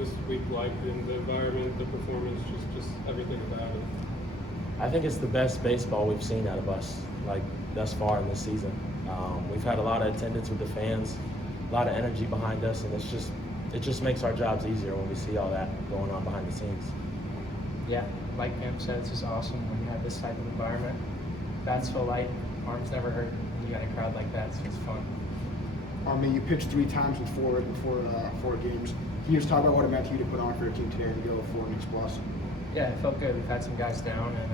this week like? The environment, the performance, just everything about it. I think it's the best baseball we've seen out of us, like thus far in this season. We've had a lot of attendance with the fans, a lot of energy behind us, and it just makes our jobs easier when we see all that going on behind the scenes. Yeah, like Pam said, it's just awesome when you have this type of environment. Bats feel light, arms never hurt, and you got a crowd like that, so it's fun. I mean, you pitched 3 times in four games. Can you just talk about what it meant to you to put on for your team today and go 4 innings plus? Yeah, it felt good. We've had some guys down, and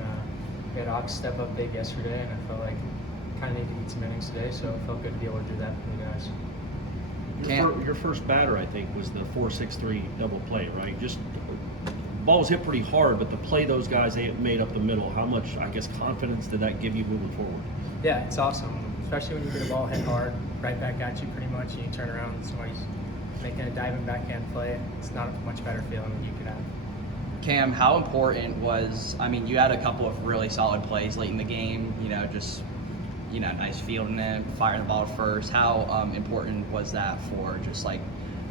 we had Ox step up big yesterday, and I felt like kind of needed to eat some innings today, so it felt good to be able to do that for you guys. Your first batter, I think, was the 4-6-3 double play, right? Just ball was hit pretty hard, but the play those guys made up the middle, how much, I guess, confidence did that give you moving forward? Yeah, it's awesome, especially when you get a ball hit hard, right back at you pretty much, and you turn around and somebody's making a diving backhand play. It's not a much better feeling than you could have. Cam, how important was, I mean, you had a couple of really solid plays late in the game, nice fielding it, firing the ball first. How important was that for just like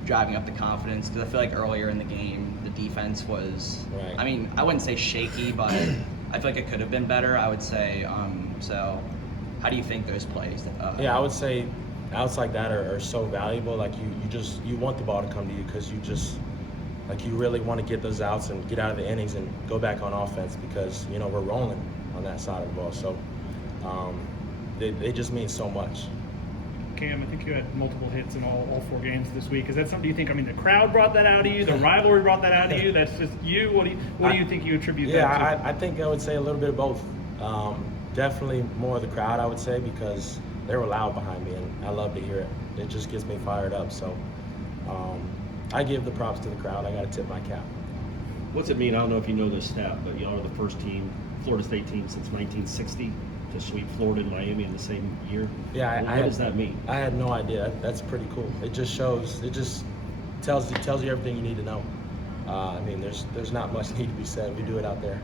driving up the confidence? Because I feel like earlier in the game, the defense was, Right. I mean, I wouldn't say shaky, but I feel like it could have been better, I would say. So how do you think those plays? Yeah, I would say outs like that are so valuable. Like you want the ball to come to you because you really want to get those outs and get out of the innings and go back on offense because we're rolling on that side of the ball. So they just mean so much. Cam, I think you had multiple hits in all 4 games this week. Is that something you think? I mean, the crowd brought that out of you. The rivalry brought that out of you. That's just you. What do you think you attribute that to? Yeah, I think I would say a little bit of both. Definitely more of the crowd, I would say, because they were loud behind me, and I love to hear it. It just gets me fired up. So I give the props to the crowd. I got to tip my cap. What's it mean? I don't know if you know this stat, but y'all are the first team, Florida State team since 1960 to sweep Florida and Miami in the same year. Yeah, what does that mean? I had no idea. That's pretty cool. It just tells you everything you need to know. I mean, there's not much need to be said. We do it out there.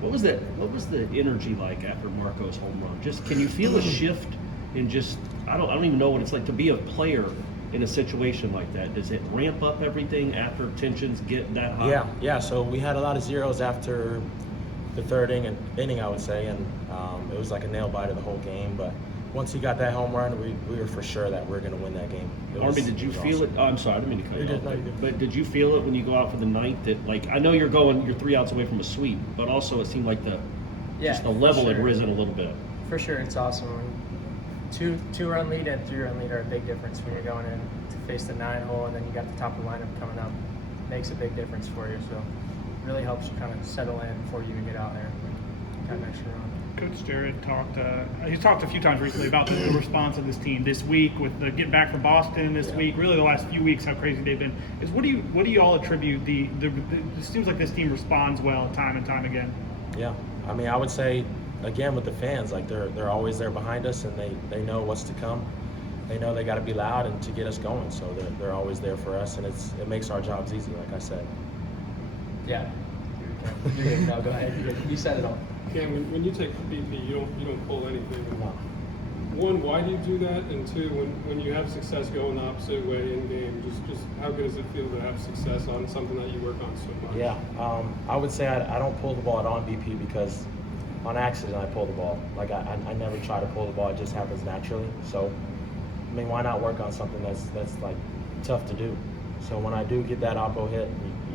What was the energy like after Marco's home run? Just can you feel a shift in just I don't even know what it's like to be a player in a situation like that. Does it ramp up everything after tensions get that high? Yeah. So we had a lot of zeros after the third inning, I would say, and it was like a nail biter the whole game. But once he got that home run, we were for sure that we were going to win that game. Army, did you feel awesome. it? Oh, I'm sorry, I didn't mean to cut you off. No, you did. But did you feel it when you go out for the ninth? That like I know you're 3 outs away from a sweep, but also it seemed like the level had risen a little bit. For sure, it's awesome. Two-run lead and 3-run lead are a big difference when you're going in to face the 9-hole, and then you got the top of the lineup coming up. It makes a big difference for you, so it really helps you kind of settle in before you even get out there and kind of extra run. Coach Jared he's talked a few times recently about the response of this team this week with the getting back from Boston this week, really the last few weeks, how crazy they've been. What do you all attribute it seems like this team responds well time and time again? Yeah, I mean, I would say, again, with the fans, like they're always there behind us, and they know what's to come. They know they got to be loud and to get us going, so they're always there for us, and it makes our jobs easy, like I said. Yeah. You're good. No, go ahead. You said it all. Cam, when you take BP, you don't pull anything. No. One, why do you do that? And two, when you have success going the opposite way in game, just how good does it feel to have success on something that you work on so much? Yeah, I would say I don't pull the ball at on BP because on accident I pull the ball. Like I never try to pull the ball; it just happens naturally. So, I mean, why not work on something that's like tough to do? So when I do get that oppo hit,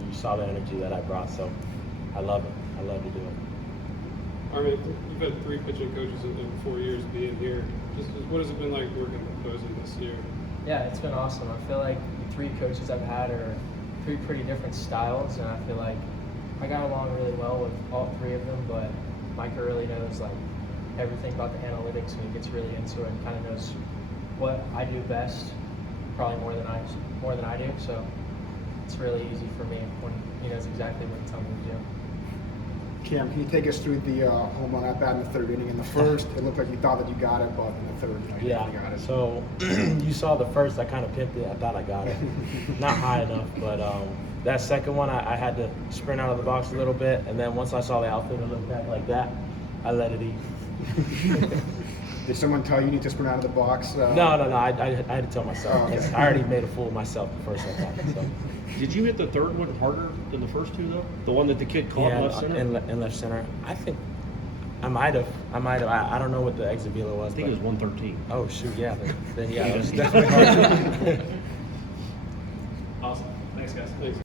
you saw the energy that I brought. So I love it. I love to do it. I mean, you've had 3 pitching coaches in 4 years being here. Just what has it been like working with Posey this year? Yeah, it's been awesome. I feel like the 3 coaches I've had are 3 pretty different styles, and I feel like I got along really well with all 3 of them, but Micah really knows like everything about the analytics, and he gets really into it and kind of knows what I do best, probably more than I do. So it's really easy for me when he knows exactly what to tell me to do. Cam, can you take us through the home run at bat in the 3rd inning? In the first, it looked like you thought that you got it, but in the 3rd, you Yeah, got it. so you saw the first, I kind of pimped it. I thought I got it. Not high enough, but that second one, I had to sprint out of the box a little bit, and then once I saw the outfielder look back like that, I let it eat. Did someone tell you need to sprint out of the box? No, I had to tell myself. Oh, okay. I already made a fool of myself the first time. So. Did you hit the third one harder than the first two though? The one that the kid caught Yeah, left center? in left center. I think I might have. I don't know what the exit velo was. I think it but- was 113. Oh shoot, yeah. Then yeah, Yeah. it was definitely hard. Awesome. Thanks, guys. Thanks.